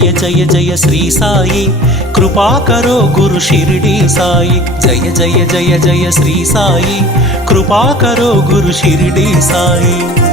జయ జయ జయ శ్రీ సాయి. కృపాకరో గురు షిరిడి సాయి. జయ జయ జయ జయ శ్రీ సాయి. కృపాకరో గురు షిరిడి సాయి.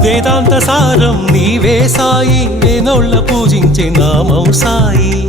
వేదాంత సారం నీవే సాయి. నేనోళ్ళ పూజించే నామం సాయి.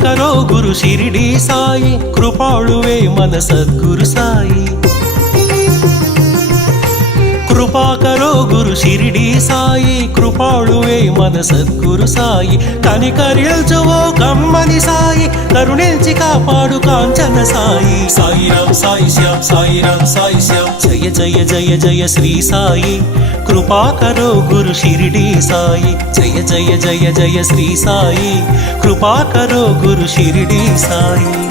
కృపాకరో గురు షిరిడి సాయి కృపాళువే మన సద్గురు సాయి. కృపాకరో గురు షిరిడి సాయి కృపాళువే మన సద్గురు సాయి. కనికరిల్చువో కమ్మని సాయి కరుణించి కాపాడు కాంచన సాయి. సాయి రామ్ సాయి శ్యామ్ సాయి రామ్ సాయి శ్యామ్. జయ జయ జయ జయ శ్రీ సాయి. కృపాకరో గురు షిరిడి సాయి. జయ జయ జయ జయ శ్రీ సాయి. కృపాకరో గురు షిరిడి సాయి.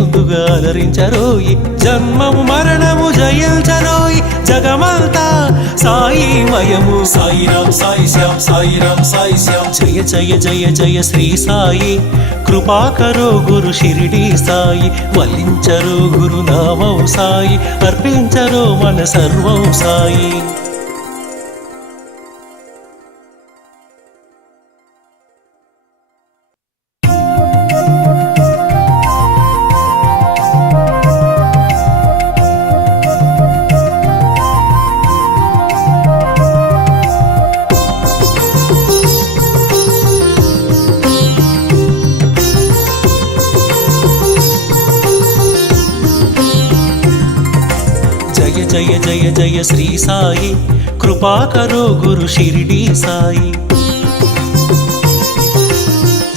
అలరించరోయి జన్మము మరణము జయించరోయి జగమంతా సాయి మయము సాయిరాం సాయి శ్యామ్ సాయిరాం సాయి శ్యామ్. జయ జయ జయ జయ శ్రీ సాయి. కృపాకరో గురు షిరిడి సాయి. వల్లించరో గురు నామం సాయి. అర్పించరో మన సర్వం సాయి. జయ జయ జయ శ్రీ సాయి. కృపాకరో గురు షిరిడి సాయి.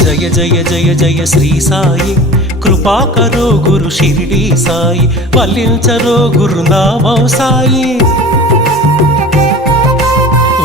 జయ జయ జయ జయ శ్రీ సాయి. కృపాకరో గురు షిరిడి సాయి. వల్లించరో గురునామం సాయి.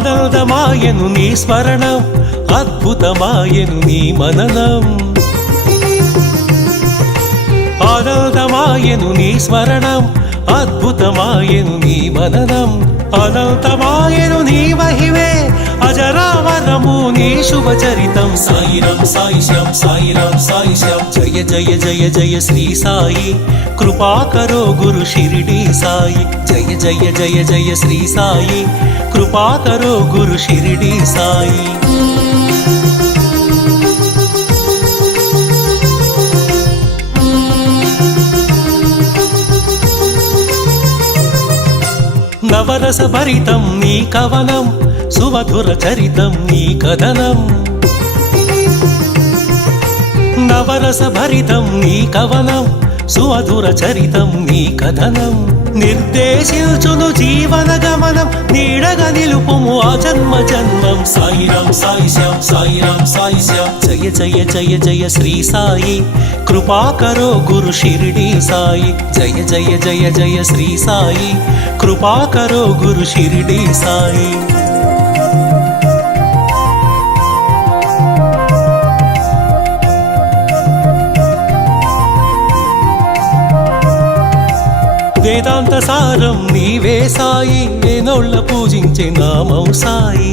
ఆనందమాయను నీ స్మరణం అద్భుతమాయను నీ మననం. ఆనందమాయను నీ స్మరణం అద్భుతమాయను నీ మననం. అనంతమాయను నీ మహిమే అజరావరము నీ శుభచరితం. సాయిరం సాయి శ్యామ్ సాయిరం సాయి శ్యామ్ జయ జయ జయ జయ శ్రీ సాయి. కృపాకరో గురు షిరిడి సాయి. జయ జయ జయ జయ శ్రీ సాయి. కృపాకరో గురు షిరిడి సాయి. నవరస భరితం నీ కవనం సుమధుర చరితం నీ కథనం. నవరస భరితం నీ కవనం సుమధుర చరితం నీ కథనం. నిర్దేశించును జీవన గమనం. నీడగ నిలుపుము ఆ జన్మ జన్మం. సాయిరాం సాయి శ్యాం సాయిరాం సాయి శ్యాం జయ జయ జయ జయ శ్రీ సాయి. కృపాకరో గురు షిరిడి సాయి. జయ జయ జయ జయ శ్రీ సాయి. కృపాకరో గురు షిరిడి సాయి. వేదాంత సారం నీవే సాయి వేనోళ్ళ పూజించే నామం సాయి.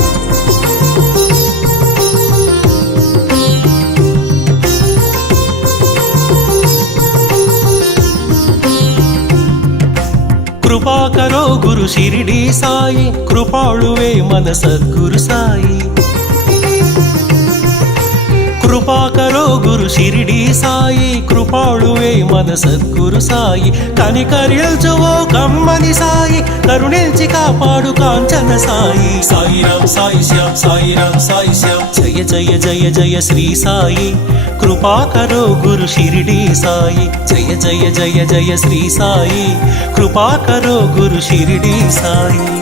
కృపాకరో గురు షిరిడి సాయి కృపాళువే మన సద్గురు సాయి. కృపాకరో గురు షిరిడి సాయి కృపాళువే మన సద్గురు సాయి. కనికరిల్చువో కమ్మని సాయి కరుణించి కాపాడు కాంచన సాయి. సాయిరాం సాయి శ్యామ్ సాయిరాం సాయి శ్యామ్. జయ జయ జయ జయ శ్రీ సాయి. కృపాకరో గురు షిరిడి సాయి. జయ జయ జయ జయ శ్రీ సాయి. కృపాకరో గురు షిరిడి సాయి.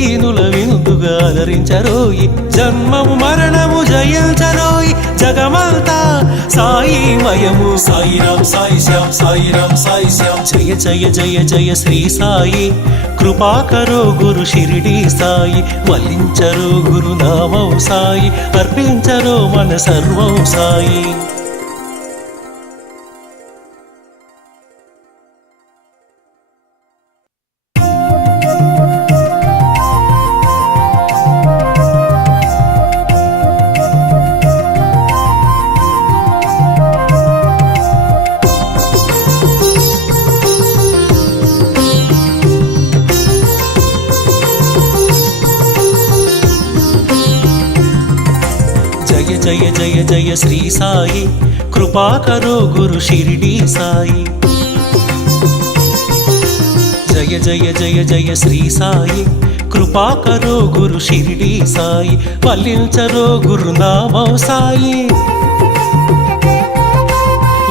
వీనుల అలరించరోయి జన్మము మరణము జయించరోయి జగమంతా. సాయి మయము సాయి శ్యామ్ సాయిరాం సాయి శ్యామ్. జయ జయ జయ జయ శ్రీ సాయి. కృపాకరో గురు షిరిడి సాయి. వల్లించరో గురునామం సాయి. అర్పించరో మన సర్వం సాయి. జయ జయ జయ జయ శ్రీ సాయి. కృపాకరో గురు షిరిడి సాయి. జయ జయ జయ జయ శ్రీ సాయి. కృపాకరో గురు షిరిడి సాయి. వల్లించరో గురునామం సాయి.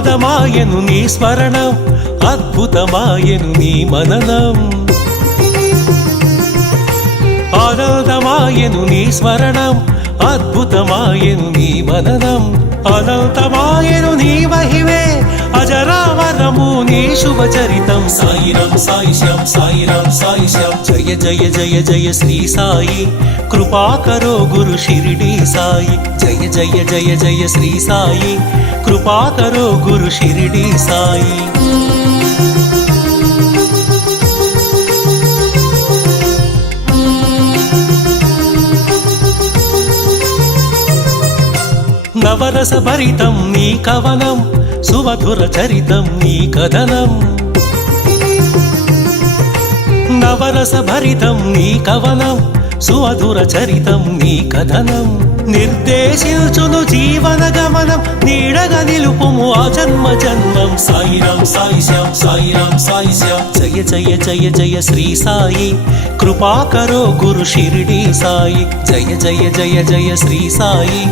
ఆనందమాయను నీ స్మరణం అద్భుతమాయను నీ మననం. అనంతమాయను నీ స్మరణం అద్భుతమాయను నీ మననం. అనంతమాయను నీ మహిమే అజరావరము నీ శుభచరితం. సాయిరం సాయి శ్యామ్ సాయిరం సాయి శ్యామ్ జయ జయ జయ జయ శ్రీ సాయి. కృపాకరో గురు షిరిడి సాయి. జయ జయ జయ జయ శ్రీ సాయి. కృపాకరో గురు షిరిడి సాయి. నవరస భరితం నీ కవనం. సుమధుర చరితం నీ కథనం. నవరస భరితం నీ కవనం. సుమధుర చరితం నీ కథనం. నిర్దేశించును జీవన గమనం. నీడగా నిలుపుము ఆ జన్మ జన్మం. సాయిరాం సాయి శ్యామ్ సాయిరాం సాయి శ్యామ్ జయ జయ జయ జయ శ్రీ సాయి. కృపాకరో గురు షిరిడి సాయి. జయ జయ జయ జయ శ్రీ సాయి.